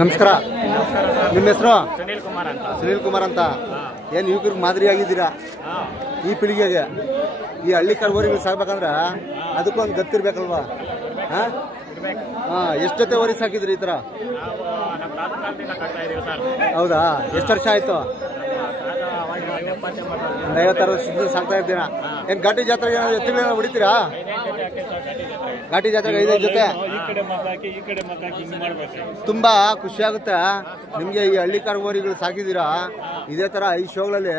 ನಮಸ್ಕಾರ. ನಿಮ್ಮ ಹೆಸರು? ಸುನೀಲ್ ಕುಮಾರ್ ಅಂತ. ಏನು ಯುವಕರಿಗೆ ಮಾದರಿ ಆಗಿದ್ದೀರಾ ಈ ಪೀಳಿಗೆಗೆ? ಈ ಹಳ್ಳಿ ಕರುವರಿಗಳು ಸಾಕ್ಬೇಕಂದ್ರೆ ಅದಕ್ಕೊಂದು ಗೊತ್ತಿರ್ಬೇಕಲ್ವಾ? ಹಾಂ, ಎಷ್ಟು ಜೊತೆ ವರಿ ಸಾಕಿದ್ರಿ ಈ ಥರ? ಹೌದಾ, ಎಷ್ಟು ವರ್ಷ ಆಯ್ತು? ಒಂದು 50 ವರ್ಷದಿಂದ ಸಾಕ್ತಾ ಇದ್ದೀರಾ? ಏನು ಘಾಟಿ ಜಾತ್ರೆಗೆ ಎತ್ತುಗಳನ್ನ ಹೊಡಿತೀರಾ? ಘಾಟಿ ಜಾತ್ರೆಗೆ 5 ಜೊತೆ ತುಂಬಾ ಖುಷಿ ಆಗುತ್ತೆ ನಿಮ್ಗೆ. ಈ ಹಳ್ಳಿ ಕರುವರಿಗಳು ಸಾಕಿದ್ದೀರಾ, ಇದೇ ತರ 5 ಶೋಗಳಲ್ಲಿ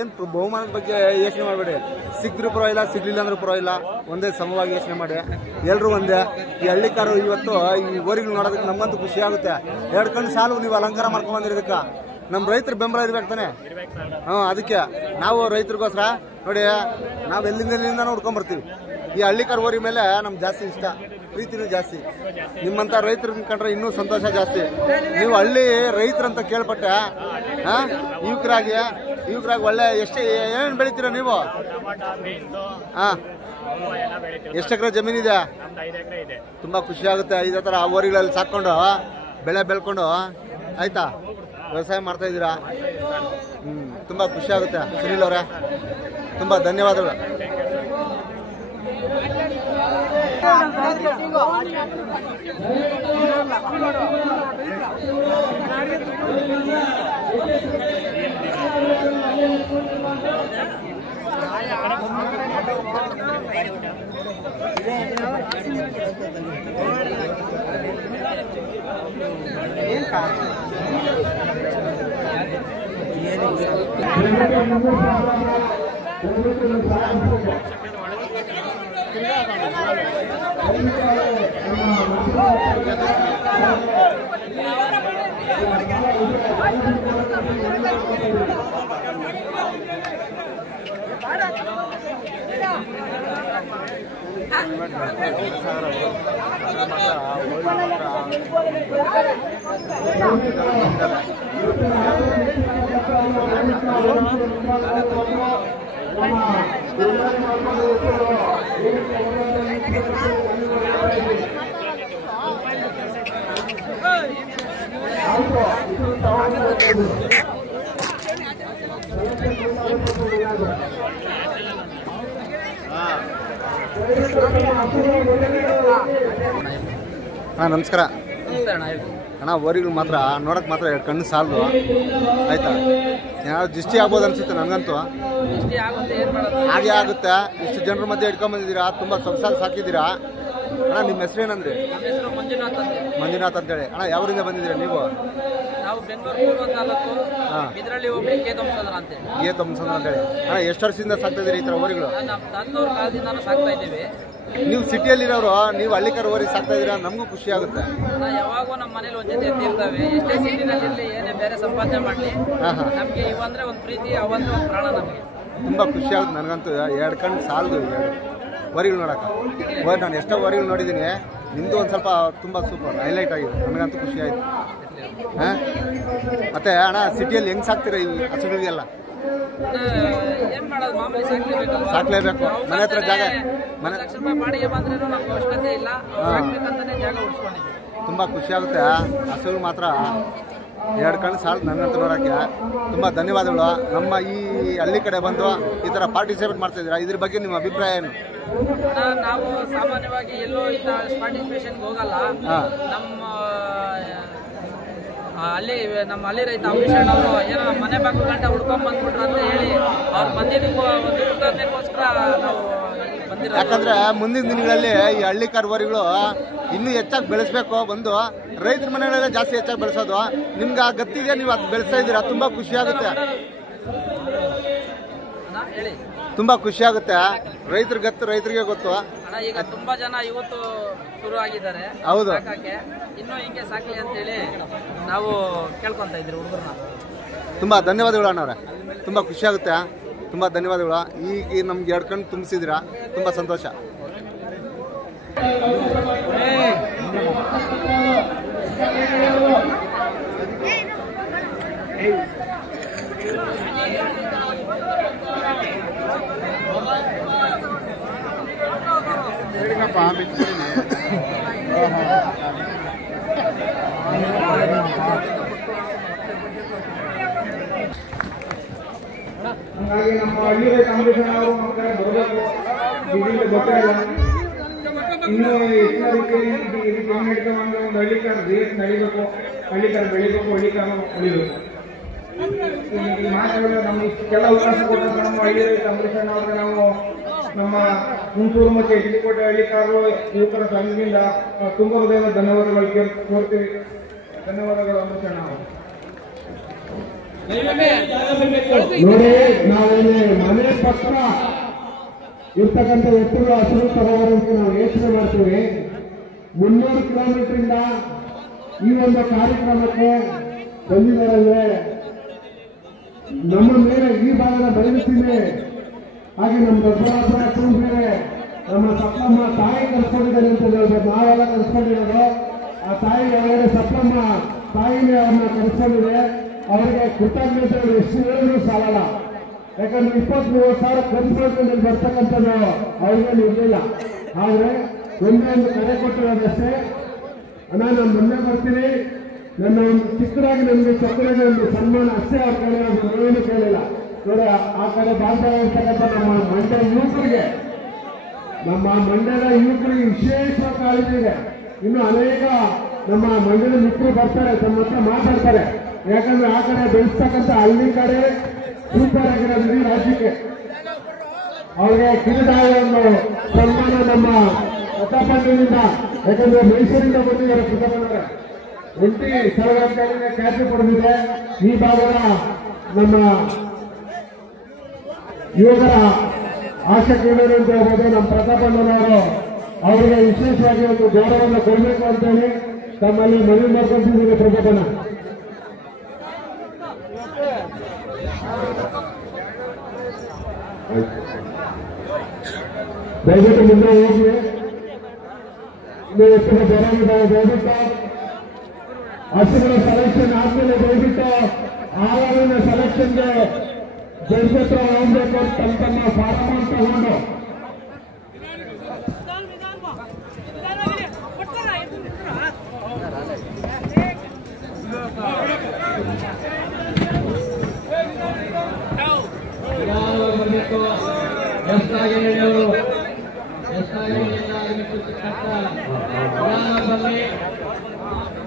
ಏನ್ ಬಹುಮಾನದ ಬಗ್ಗೆ ಯೋಚನೆ ಮಾಡಬೇಡಿ. ಸಿಕ್ಕಿದ್ರು ಪರವಾಗಿಲ್ಲ, ಸಿಗ್ಲಿಲ್ಲ ಅಂದ್ರೂ ಪರವಾಗಿಲ್ಲ, ಒಂದೇ ಸಮವಾಗಿ ಯೋಚನೆ ಮಾಡಿ. ಎಲ್ರು ಒಂದೇ. ಈ ಹಳ್ಳಿ ಕಾರು ಇವತ್ತು ಈ ಓರಿಗಳು ನೋಡೋದಕ್ಕೆ ನಮ್ಗಂತೂ ಖುಷಿ ಆಗುತ್ತೆ. 2 ಕಣ್ಣು ಸಾಲು ನೀವು ಅಲಂಕಾರ ಮಾಡ್ಕೊಂಡ್ ಬಂದಿರೋದಕ್ಕ ನಮ್ಮ ರೈತರು ಬೆಂಬಲ ಇರ್ಬೇಕು ತಾನೆ. ಅದಕ್ಕೆ ನಾವು ರೈತರಿಗೋಸ್ಕರ ನೋಡಿ, ನಾವು ಎಲ್ಲಿಂದ ಹುಡ್ಕೊಂಡ್ ಬರ್ತೀವಿ. ಈ ಹಳ್ಳಿ ಕರುವರಿ ಮೇಲೆ ನಮ್ಗೆ ಜಾಸ್ತಿ ಇಷ್ಟ, ಪ್ರೀತಿನೂ ಜಾಸ್ತಿ. ನಿಮ್ಮಂತ ರೈತರು ಕಂಡ್ರೆ ಇನ್ನೂ ಸಂತೋಷ ಜಾಸ್ತಿ. ನೀವು ಹಳ್ಳಿ ರೈತರಂತ ಕೇಳ್ಪಟ್ಟೆ. ಯುವಕರಾಗಿ ಒಳ್ಳೆ ಏನೇನು ಬೆಳಿತೀರ ನೀವು? ಎಷ್ಟು ಎಕರೆ ಜಮೀನಿದೆ? ತುಂಬಾ ಖುಷಿ ಆಗುತ್ತೆ ಇದೇ ತರ ಓರಿಗಳಲ್ಲಿ ಸಾಕೊಂಡು ಬೆಳೆ ಬೆಳ್ಕೊಂಡು ಆಯ್ತಾ ವ್ಯವಸಾಯ ಮಾಡ್ತಾ ಇದ್ದೀರಾ. ತುಂಬಾ ಖುಷಿ ಆಗುತ್ತೆ ಸುನೀಲ್ ಅವರೇ, ತುಂಬಾ ಧನ್ಯವಾದಗಳು. ನಮಸ್ಕಾರ ಅಣ್ಣ. ಓರಿಗಳು ಮಾತ್ರ ನೋಡಕ್ ಮಾತ್ರ 2 ಕಣ್ಣು ಸಾಲದು ಆಯ್ತಾ? ಏನಾದ್ರು ದೃಷ್ಟಿ ಆಗ್ಬೋದು ಅನ್ಸುತ್ತೆ ನನಗಂತೂ. ಹಾಗೆ ಆಗುತ್ತೆ. ಇಷ್ಟು ಜನರ ಮಧ್ಯೆ ಇಟ್ಕೊಂಡ್ ಬಂದಿದ್ದೀರಾ, ತುಂಬಾ ಸೊಗಸಾಗಿ ಸಾಕಿದ್ದೀರಾ. ಅಣ್ಣ ನಿಮ್ಮ ಹೆಸರು ಏನಂದ್ರಿ? ಮಂಜುನಾಥ್ ಅಂತೇಳಿ. ಅಣ್ಣ ಯಾವರಿಂದ ಬಂದಿದ್ದೀರಾ ನೀವು? ಗೇತಂಸಂದ್ರ ಅಂತೇಳಿ. ಅಣ್ಣ ಎಷ್ಟು ವರ್ಷದಿಂದ ಸಾಕ್ತಾ ಇದೀರಿ ಈ ತರ ಓರಿಗಳು? ನೀವು ಸಿಟಿಯಲ್ಲಿರೋರು, ನೀವು ಹಳ್ಳಿ ಕರುವರಿ ಸಾಕ್ತಾ ಇದೀರಾ, ನಮಗೂ ಖುಷಿ ಆಗುತ್ತೆ. ಯಾವಾಗೂ ನಮ್ಮ ಮನೇಲಿ ಒಂದ್ ಜೊತೆ ಇರ್ತಾವೆ. ಎಷ್ಟೇ ಸಿಟಿನಲ್ಲಿ ಏನೇ ಬೇರೆ ಸಂಪಾದನೆ ಮಾಡಲಿ, ನಮ್ಗೆ ಇವಂದ್ರೆ ಒಂದು ಪ್ರೀತಿ, ಅವಂದ್ರೆ ಒಂದು ಪ್ರಾಣ ನಮಗೆ. ತುಂಬಾ ಖುಷಿ ಆಗುತ್ತೆ ನನಗಂತೂ. 2 ಕಣ್ಣು ಸಾಲದು ವರಿಗಳು ನೋಡಕ. ನಾನು ಎಷ್ಟೋ ವರಿಗಳು ನೋಡಿದ್ದೀನಿ, ನಿಮ್ದು ಒಂದು ಸ್ವಲ್ಪ ತುಂಬಾ ಸೂಪರ್ ಹೈಲೈಟ್ ಆಗಿದೆ. ನನಗಂತೂ ಖುಷಿ ಆಯ್ತು. ಮತ್ತೆ ಅಣ್ಣ ಸಿಟಿಯಲ್ಲಿ ಹೆಂಗ್ ಸಾಕ್ತೀರಾ ಈ ಹಸುಗಳಿಗೆಲ್ಲ? ಏನ್ ಮಾಡೋದು, ಮಾಮೂಲಿ ಸಾಕ್ಲೇಬೇಕು. ಮನೆ ಹತ್ರ ಜಾಗ, ಮನೆ ಬಾಡಿಗೆ ಬಂದ್ರೂ ನಮ್ಗೆ ಅವಶ್ಯಕತೆ ಇಲ್ಲ, ಸಾಕ್ಬೇಕಂತಾನೆ ಜಾಗ ಉಳಿಸ್ಕೊಂಡಿದ್ದೀವಿ. ತುಂಬಾ ಖುಷಿ ಆಗುತ್ತೆ. ಹಸುಗಳು ಮಾತ್ರ 2 ಕಣ್ಣು ಸಾಲ ನನ್ನಂತ ನೋಡೋಕ್ಕೆ. ತುಂಬ ಧನ್ಯವಾದಗಳು. ನಮ್ಮ ಈ ಹಳ್ಳಿ ಕಡೆ ಬಂದು ಈ ಥರ ಪಾರ್ಟಿಸಿಪೇಟ್ ಮಾಡ್ತಾಯಿದ್ದೀರಾ, ಇದ್ರ ಬಗ್ಗೆ ನಿಮ್ಮ ಅಭಿಪ್ರಾಯ ಏನು? ನಾವು ಸಾಮಾನ್ಯವಾಗಿ ಎಲ್ಲೋ ಇಂಥ ಪಾರ್ಟಿಸಿಪೇಷನ್ಗೆ ಹೋಗಲ್ಲ. ನಮ್ಮ ಹಳ್ಳಿ ರೈತ ಅಂಬರೀಷ್ ಅವರು ಏನೋ ನಮ್ಮ ಮನೆ ಬಾಗಿಲು ಗಂಟೆ ಹುಡ್ಕೊಂಡ್ ಬಂದ್ಬಿಟ್ರು ಅಂತ ಹೇಳಿ ಅವ್ರು ಬಂದಿದ್ದಕ್ಕೂ ಒಂದು ಕೃತಜ್ಞತೆಗೋಸ್ಕರ ನಾವು ಬಂದಿರೋ. ಯಾಕಂದ್ರೆ ಮುಂದಿನ ದಿನಗಳಲ್ಲಿ ಈ ಹಳ್ಳಿ ಕರುವರಿಗಳು ಇನ್ನೂ ಹೆಚ್ಚಾಗಿ ಬೆಳೆಸಬೇಕು. ಬಂದು ರೈತರ ಮನೆಗಳಲ್ಲೇ ಜಾಸ್ತಿ ಹೆಚ್ಚಾಗಿ ಬೆಳೆಸೋದು. ನಿಮ್ಗೆ ಆ ಗತ್ತಿಗೆ ನೀವು ಅದು ಬೆಳೆಸ್ತಾ ಇದ್ದೀರಾ, ತುಂಬಾ ಖುಷಿ ಆಗುತ್ತೆ. ತುಂಬಾ ಖುಷಿ ಆಗುತ್ತೆ. ರೈತರ ಗತ್ತು ರೈತರಿಗೆ ಗೊತ್ತು. ಈಗ ತುಂಬಾ ಜನ ಇವತ್ತು ಶುರು ಆಗಿದ್ದಾರೆ. ಹೌದು, ಇನ್ನೂ ಹಿಂಗೆ ಸಾಕ್ಲಿ ಅಂತೇಳಿ ನಾವು ಕೇಳ್ಕೊಂತ ಇದ್ರಿ ಹುಡುಗರನ್ನ. ತುಂಬಾ ಧನ್ಯವಾದಗಳು ಅಣ್ಣವ್ರೆ, ತುಂಬಾ ಖುಷಿ ಆಗುತ್ತೆ. ತುಂಬಾ ಧನ್ಯವಾದಗಳು. ಈಗ ನಮ್ಗೆ 2 ಕಣ್ಣು ತುಂಬಿಸಿದಿರಾ, ತುಂಬಾ ಸಂತೋಷ. ಹೇಳಿನಪ್ಪ ಹಂಗಾಗಿ ನಮ್ಮ ಹಳ್ಳಿ ಕಾಂಪಿಟೇಷನ್ ಅವರು ನಮ್ಮ ಕಡೆ ಬರಬೇಕು. ಇದರಿಂದ ಗೊತ್ತಾಗಿಲ್ಲ ಇನ್ನೂ ಹೆಚ್ಚಿನ ರೀತಿಯಲ್ಲಿ ಇದಕ್ಕೆ ಏನು ನಡೀತಾವಂದ್ರೆ ಒಂದು ಹಳ್ಳಿಕಾರ ರೇಸ್ ನಡಿಬೇಕು, ಹಳ್ಳಿಕಾರ ಬೆಳಿಬೇಕು, ಹಳ್ಳಿಕಾರ ಉಳಿಬೇಕು. ಈ ಮಾತುಗಳು ನಮ್ಗೆ ಇಷ್ಟಕ್ಕೆಲ್ಲ ಅವಕಾಶ ಕೊಟ್ಟಂತ ನಮ್ಮ ಹಳ್ಳಿ ಕಾಂಪಿಟೇಷನ್ ಅವ್ರಿಗೆ ನಾವು ನಮ್ಮ ಹುಣಸೂರು ಮತ್ತು ಎಚ್ಡಿಕೋಟೆ ಹಳ್ಳಿಕಾರರು ಯುವಕರ ಸಂಘದಿಂದ ತುಂಬ ಹೃದಯದ ಧನ್ಯವಾದಗಳು ಕೋರ್ತೀವಿ. ಧನ್ಯವಾದಗಳು ಅಂಬರೀಷ್ ನಾವು. ನೋಡಿ, ನಾವಿಲ್ಲಿ ಮನೆ ಪಕ್ಕ ಇರ್ತಕ್ಕಂಥ ಎತ್ತುಗಳು ಹಸಿರು ತಗೋಬರೋದಕ್ಕೆ ನಾವು ಯೋಚನೆ ಮಾಡ್ತೀವಿ. 300 ಕಿಲೋಮೀಟರ್ ಈ ಒಂದು ಕಾರ್ಯಕ್ರಮಕ್ಕೆ ಬಂದಿದ್ದಾರಲ್ವೇ, ನಮ್ಮ ಮೇಲೆ ಈ ಭಾಗದ ಬಯಲುಸೀಮೆ ಹಾಗೆ ನಮ್ಮ ದೊಡ್ಡಬಳ್ಳಾಪುರ ಕೂಡಿದ್ರೆ ನಮ್ಮ ಸಪ್ಲಮ್ಮ ತಾಯಿ ಕಲ್ಸ್ಕೊಂಡಿದ್ದಾರೆ ಅಂತ ಹೇಳ್ಬೇಕು. ನಾವೆಲ್ಲ ಕಲ್ಸ್ಕೊಂಡಿರೋದು ಆ ತಾಯಿ ಒಳಗಡೆ ಸಪ್ಲಮ್ಮ ತಾಯಿನೇ ಅವ್ರನ್ನ ಕಲ್ಸ್ಕೊಂಡಿದೆ. ಅವರಿಗೆ ಕೃತಜ್ಞತೆಗಳು ಎಷ್ಟು ಹೇಳಿದ್ರು ಸಾಲಲ್ಲ. ಯಾಕಂದ್ರೆ 20-30 ಸಾವಿರ ಖರ್ಚು ಮಾಡ್ಕೊಂಡು ಬರ್ತಕ್ಕಂಥದ್ದು ಅವ್ರಿಗೆ ಇರಲಿಲ್ಲ. ಆದ್ರೆ ಒಂದೊಂದು ಕರೆ ಕೊಟ್ಟಿರೋದಷ್ಟೇ. ನಾನು ಮೊನ್ನೆ ಬರ್ತೀನಿ, ನನ್ನ ಒಂದು ಚಿಕ್ಕದಾಗಿ ನಮಗೆ ಚಕ್ಕರಾಗಿ ಒಂದು ಸನ್ಮಾನ ಅಷ್ಟೇ ಅವ್ರು ಕೇಳಿರೋದು, ಏನು ಕೇಳಿಲ್ಲ. ನೋಡಿ, ಆ ಕಡೆ ಭಾಗವಹಿಸ್ತಕ್ಕಂಥ ನಮ್ಮ ಮಂಡ್ಯ ಯುವಕರಿಗೆ, ನಮ್ಮ ಮಂಡ್ಯದ ಯುವಕರಿಗೆ ವಿಶೇಷ ಕಾಳಜಿ ಇದೆ. ಇನ್ನು ಅನೇಕ ನಮ್ಮ ಮಂಡ್ಯದ ಮಿತ್ರರು ಬರ್ತಾರೆ, ತಮ್ಮ ಹತ್ರ ಮಾತಾಡ್ತಾರೆ. ಯಾಕಂದ್ರೆ ಆ ಕಡೆ ಬೆಳೆಸ್ತಕ್ಕಂಥ ಹಳ್ಳಿ ಕಡೆ ಸೂಪರ್ ಆಗಿರೋದು ಇಡೀ ರಾಜ್ಯಕ್ಕೆ. ಅವ್ರಿಗೆ ಕಿರಿದಾದ ಒಂದು ಸನ್ಮಾನ ನಮ್ಮ ಪ್ರತಾಪಣ್ಣನಿಂದ, ಯಾಕಂದ್ರೆ ಮೈಸೂರಿಂದ ಬಂದಿದ್ದಾರೆ ಪ್ರತಾಪಣ್ಣವರೇ. ಒಂಟಿ ಸಲಗಾರಿಕೆ ಖ್ಯಾತಿ ಪಡೆದಿದೆ. ಈ ಭಾಗದ ನಮ್ಮ ಯುವಕರ ಆಶಾ ಕೇಂದ್ರ ಅಂತ ಹೇಳ್ಬೋದು. ನಮ್ಮ ಪ್ರತಾಪಣ್ಣನವರು ಅವರಿಗೆ ವಿಶೇಷವಾಗಿ ಒಂದು ಗೌರವವನ್ನು ಕೊಡಬೇಕು ಅಂತೇಳಿ ತಮ್ಮಲ್ಲಿ ಮನವಿ ಮಾಡ್ಕೊಳ್ತಿದ್ದೀನಿ. ಪ್ರತಾಪಣ್ಣ ದಯವಿಟ್ಟು ಮುಂದೆ ಹೋಗಿ, ಎಷ್ಟು ಬರೋದಿದ್ದಾವೆ ದಯವಿಟ್ಟು ಹಸುಗಳ ಸೆಲೆಕ್ಷನ್ ಆದ್ಮೇಲೆ ದಯವಿಟ್ಟು 6ನೇ ಸೆಲೆಕ್ಷನ್ಗೆ ಜಡ್ಜ್ ಹತ್ರ ಹೋಗ್ಬೇಕು ಅಂತ ತಮ್ಮ ಫಾರಂ ಅಂತ ತಗೊಂಡು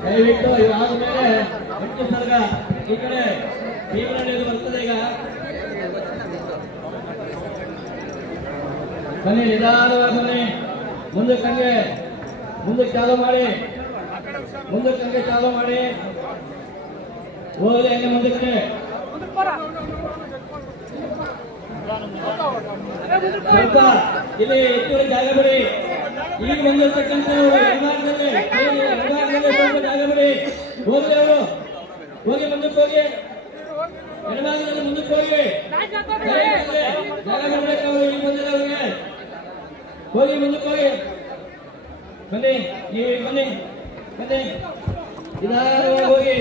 ದಯವಿಟ್ಟು ಇವಾದ ಮೇಲೆ ಹೆಚ್ಚು ಸರ್ಗ ಈ ಕಡೆ ಭೀಮರಳ್ಳಿಯಲ್ಲಿ ಬರ್ತದೆ. ಈಗ ಬನ್ನಿ, ನಿಧಾನವಾಗಿ ಬನ್ನಿ. ಮುಂದಕ್ಕೆ ಚಾಲು ಮಾಡಿ, ಮುಂದಕ್ಕೆ ಚಾಲು ಮಾಡಿ. ಹೋಗಲಿ ಹಂಗೆ ಮುಂದಕ್ಕೆ. ಸ್ವಲ್ಪ ಇಲ್ಲಿ ಹೆಚ್ಚುವರಿ ಜಾಗ ಬಿಡಿ. ಈಗ ಬಂದಿರ್ತಕ್ಕಂಥ ಎಡಭಾಗದಲ್ಲಿ ಸ್ವಲ್ಪ ಜಾಗ ಬಿಡಿ. ಹೋಗ್ಲಿ, ಅವರು ಹೋಗಿ ಮುಂದಕ್ಕೆ ಹೋಗಿ, ಎಡಭಾಗದಲ್ಲಿ ಮುಂದಕ್ಕೆ ಹೋಗಿ. ಜಾಗ ಬಿಡಬೇಕು. ಅವರು ಈಗ ಬಂದಿಲ್ಲ, ಅವ್ರಿಗೆ ಹೋಗಿ ಮುಂದಕ್ಕೆ ಹೋಗಿ. ಬನ್ನಿ, ನೀವು ಬನ್ನಿ ನಿಧಾನವಾಗಿ ಹೋಗಿ.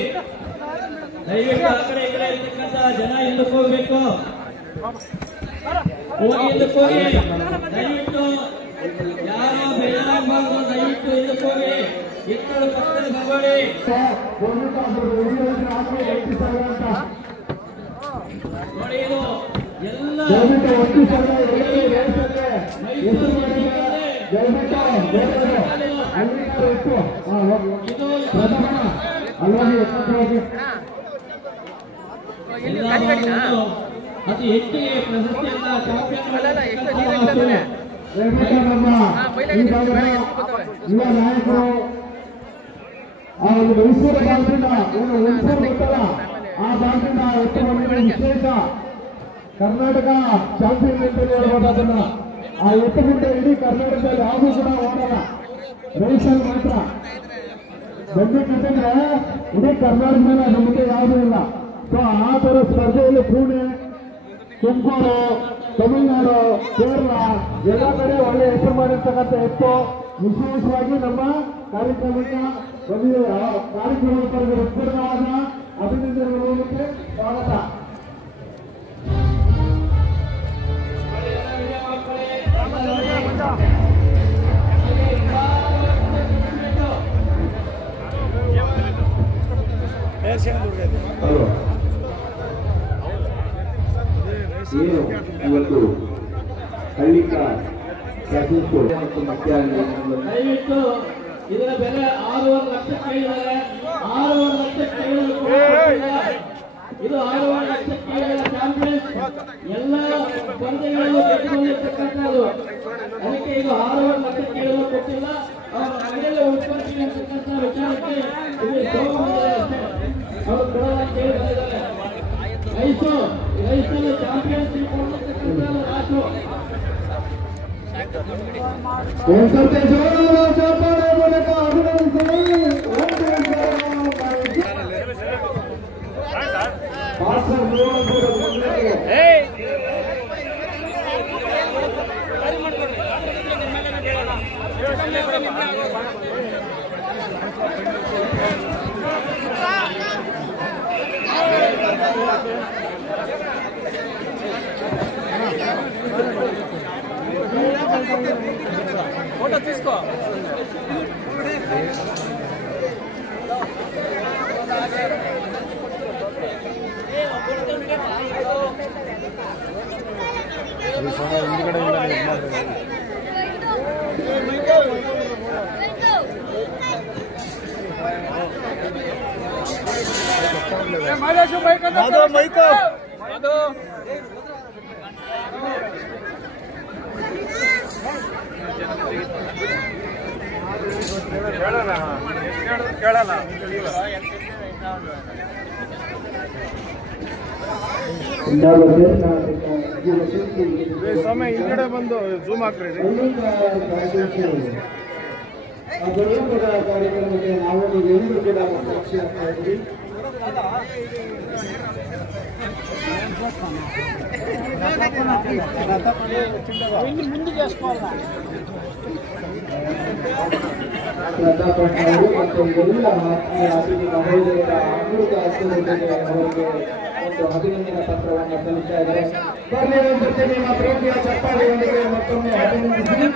ದಯವಿಟ್ಟು ಆ ಕಡೆ ಈ ಕಡೆ ಇರ್ತಕ್ಕಂಥ ಜನ ಹಿಂದಕ್ಕೆ ಹೋಗ್ಬೇಕು. ಹೋಗಿ ಹಿಂದಕ್ಕೆ ಹೋಗಿ. ದಯವಿಟ್ಟು ಯಾರೋ ಬೇಜಾರಾಗಬಾರ್ದು. ದಯವಿಟ್ಟು ಹಿಂದಕ್ಕೆ ಹೋಗಿ. ಎತ್ತಲು ಪಕ್ಕದಲ್ಲಿ ಬರಬೇಡಿ. ನೋಡಿ, ಇದು ಎಲ್ಲ ಅತಿ ಹೆಚ್ಚಿಗೆ ಪ್ರಶಸ್ತಿಯನ್ನ ನಮ್ಮ ಯುವ ನಾಯಕರು ಆ ಒಂದು ಮೈಸೂರು ಭಾಗದಿಂದ ಏನು ಹುಣಸೂರು ಗೊತ್ತಲ್ಲ, ಆ ಭಾಗದಿಂದ ಎತ್ತುವಂದ್ರೆ ವಿಶೇಷ ಕರ್ನಾಟಕ ಚಾಂಪಿಯನ್ ಅಂತ ಹೇಳ್ಬೋದು. ಅದನ್ನ ಆ ಎತ್ತು ಮುಂದೆ ಇಡೀ ಕರ್ನಾಟಕದಲ್ಲಿ ಯಾವುದೂ ಕೂಡ ಓಡಲ್ಲ, ರೈಸಲ್ಲಿ ಮಾತ್ರ. ಬಂದಿಟ್ಟಂದ್ರೆ ಇಡೀ ಕರ್ನಾಟಕದಲ್ಲಿ ನಮಗೆ ಯಾವುದೂ ಇಲ್ಲ. ಸೊ ಆ ತರ ಸ್ಪರ್ಧೆಯಲ್ಲಿ ಪುಣೆ, ತುಮಕೂರು, ತಮಿಳುನಾಡು, ಕೇರಳ ಎಲ್ಲ ಕಡೆ ಒಳ್ಳೆ ಹೆಸರು ಮಾಡಿರ್ತಕ್ಕಂಥ ಎತ್ತು ವಿಶೇಷವಾಗಿ ನಮ್ಮ ಕಾರ್ಯಕ್ರಮಕ್ಕೆ ಬಂದಿದೆ. ಕಾರ್ಯಕ್ರಮದ ಉತ್ಪನ್ನವಾದ ಅಭಿನಂದನೆಗಳಿಗೆ ಸ್ವಾಗತ. ಏನು ಇವತ್ತು ಹಳ್ಳಿಕಾರ್ ಮತ್ತು ಮಧ್ಯಾಹ್ನ ದಯವಿಟ್ಟು ಇದರ ಬೆಲೆ 6 ಲಕ್ಷ ಕೇಳಿದ್ದಾರೆ. 6 ಲಕ್ಷ ಕೇಳಲು ಇದು 6 ಲಕ್ಷ ಕೇಳಿದ ಚಾಂಪಿಯನ್ಸ್ ಎಲ್ಲ ಪಂದ್ಯಗಳು ಗೆದ್ದುಕೊಂಡಿರ್ತಕ್ಕಂಥದ್ದು. ಅದಕ್ಕೆ ಇದು 6 ಲಕ್ಷ ಕೇಳಲು ಕೊಟ್ಟಿಲ್ಲ. ಅವರು ಮನೆಯಲ್ಲೇ ಉತ್ಪತ್ತಿ ಅಂತಕ್ಕಂಥ ವಿಚಾರಕ್ಕೆ ಇಲ್ಲಿ ಅವರು ಕೊಡೋದ ಕೇಳಿ ಬಂದಿದ್ದಾರೆ. ರೈಸಲ್ಲಿ ಚಾಂಪಿಯನ್ಸ್ ಕೊಡ್ತಕ್ಕಂಥ ರಾಶು ಒಂದ್ಸರ್ತಿ ಜೋರಾದ ಚಪ್ಪಾಳೆ ಮೂಲಕ ಅಭಿನಂದಿಸಿ ఫోటో తీసుకో. ಸ್ವಾಮಿ ಹಿಂಗಡೆ ಬಂದು ಜೂಮ್ ಹಾಕ್ರಿ. ಕಾರ್ಯಕ್ರಮಕ್ಕೆ ನಾವು ಎಲ್ಲರೂ ಕೂಡ ಸಾಕ್ಷಿ ಆಗ್ತಾ ಇದ್ವಿ. ಪ್ರತಾಪಣ್ಣವರು ಮತ್ತು ಎಲ್ಲ ಅತಿಥಿ ಮಹೋದಯರ ಅಮೃತ ಹಸ್ತದೊಂದಿಗೆ ಅವರಿಗೆ ಒಂದು ಅಭಿನಂದನಾ ಪತ್ರವನ್ನು ಸಲ್ಲಿಸ್ತಾ ಇದ್ದಾರೆ. ಬರ್ಲಿ ಜೊತೆ ನಿಮ್ಮ ಪ್ರೀತಿಯ ಚಪ್ಪಾಳೆಯೊಂದಿಗೆ ಮತ್ತೊಮ್ಮೆ ಅಭಿನಂದಿಸಿ.